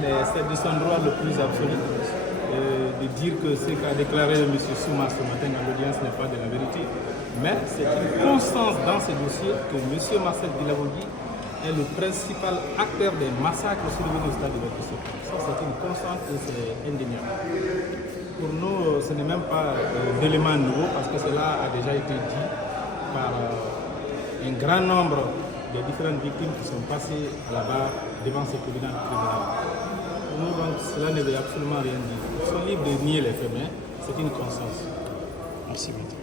mais c'est de son droit le plus absolu de dire que ce qu'a déclaré M. Souma ce matin à l'audience n'est pas de la vérité. Mais c'est une constance dans ce dossier que M. Marcel Guilabogui est le principal acteur des massacres survenus au stade de Berkoussé. Ça, c'est une constante et c'est indéniable. Pour nous, ce n'est même pas d'éléments nouveaux parce que cela a déjà été dit par un grand nombre de différentes victimes qui sont passées à la barre devant ce tribunal criminel. Pour nous, donc, cela ne veut absolument rien dire. Ils sont libres de nier les faits, mais c'est une constance. Merci, maître.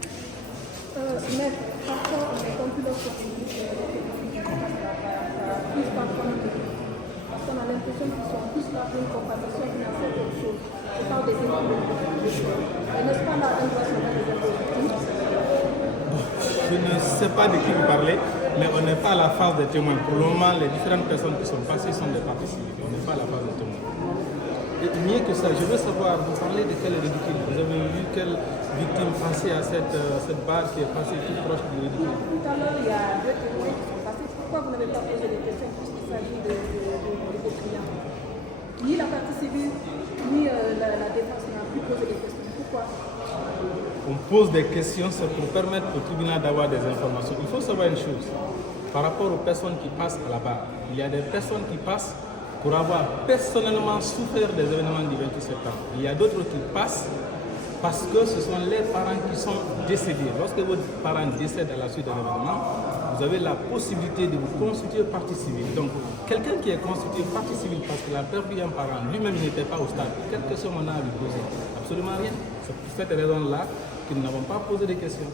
Mais parfois, on est plus parce qu'on a l'impression qu'ils sont plus là pour une compensation financière qu'autre chose. On parle des impôts. N'est-ce pas là un droit sur les impôts? Je ne sais pas de qui vous parlez, mais on n'est pas à la phase des témoins. Pour le moment, les différentes personnes qui sont passées sont des parties civiles. On n'est pas à la phase des témoins. Et mieux que ça, je veux savoir, vous parlez de quel ridicule? Vous avez vu quelle victime passée à cette barre qui est passée tout proche du ridicule? Tout à l'heure, il y a deux témoins qui sont passés. Pourquoi vous n'avez pas posé des questions puisqu'il s'agit de vos clients? Ni la partie civile, ni la défense n'a pu poser des questions. Pourquoi? On pose des questions, c'est pour permettre au tribunal d'avoir des informations. Il faut savoir une chose, par rapport aux personnes qui passent à la barre, il y a des personnes qui passent pour avoir personnellement souffert des événements du 28 septembre. Il y a d'autres qui passent parce que ce sont les parents qui sont décédés. Lorsque votre parent décède à la suite d'un événement, vous avez la possibilité de vous constituer partie civile. Donc, quelqu'un qui est constitué partie civile parce qu'il a perdu un parent, lui-même n'était pas au stade, quelle question on a à lui poser? Absolument rien. C'est pour cette raison-là que nous n'avons pas posé de questions.